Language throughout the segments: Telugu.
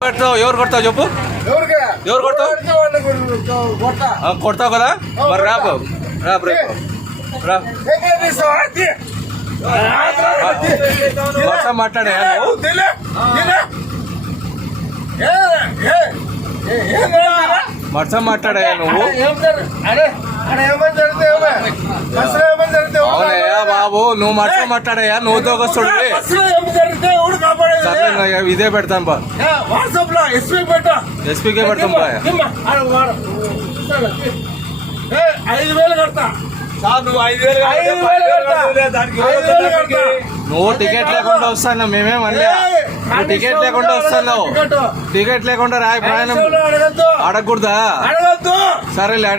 కొడతావు ఎవరు కొడతావు చెప్పు? ఎవరు కొడతావు? కొడతావు కదా మరి రాపు రాపు రేపు రా ఎక్కడ తీస్తావా? తీ. వర్షం మాట్లాడే? వర్షం మాట్లాడే నువ్వు అరే, ఏం జరు- అరే, అరే, ఏమని జరిగితే? బాబు నువ్వు వర్షం మాట్లాడయ్యా. నువ్వు దోకొస్తుడు ఇదే పెడతాం బా ఏ, వాట్సాప్లో ఎస్పీ పెట్టా. ఎస్పీకే పెడతాం బా ఏ, ఐదు వేలు కడతా. నువ్వు టికెట్ లేకుండా వస్తాను మేమేమన్నా ఏ, నువ్వు టికెట్ లేకుండా వస్తున్నావు టికెట్. లేకుండా రాయి ప్రయాణం అడగకూడదా? సరేలే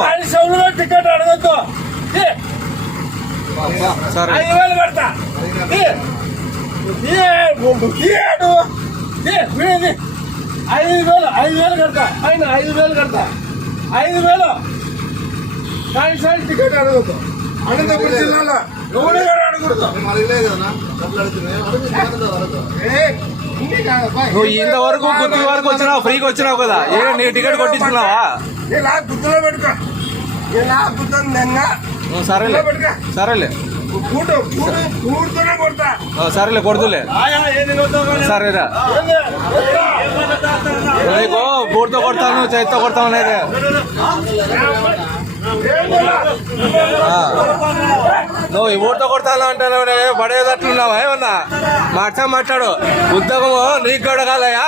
కానిస్టేబుల్ టికెట్ అడగద్దు. ఐదు వేలు కడతా ఏ, ఏ, తీయడు. ఏ, వీడిది. ఐదు వేలు ఐదు వేలు కడతా. పైన ఐదు వేలు కడతా. ఐదు వేలు. కానిస్టేబుల్ టికెట్ అడగద్దు. అనంతపురం జిల్లాలో ఎవరు అడగకూడదు. నువ్వు ఇంతవరకు గుర్తు వరకు వచ్చినావు ఫ్రీకి వచ్చినావు కదా. ఏ నీ టికెట్ కొట్టించుకున్నావా? ఇలా గుర్తులో పెట్టుకో. ఇలా గుర్తుంది నిన్న సరేలే. సరేలే. సరేలే కొడుతులే? సరేరా? నీకు కొడతాను చేతితో కొడతాను అనేది. నువ్వు ఈ ఊరితో కొడతాను అంటాను పడేదట్లున్నావా ఏమన్నా? మాట మాట్లాడు. ఉద్యోగము నీకు కూడా కాదయా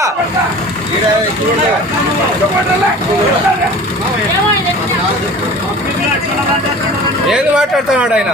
ఏది మాట్లాడుతున్నాడు ఆయన?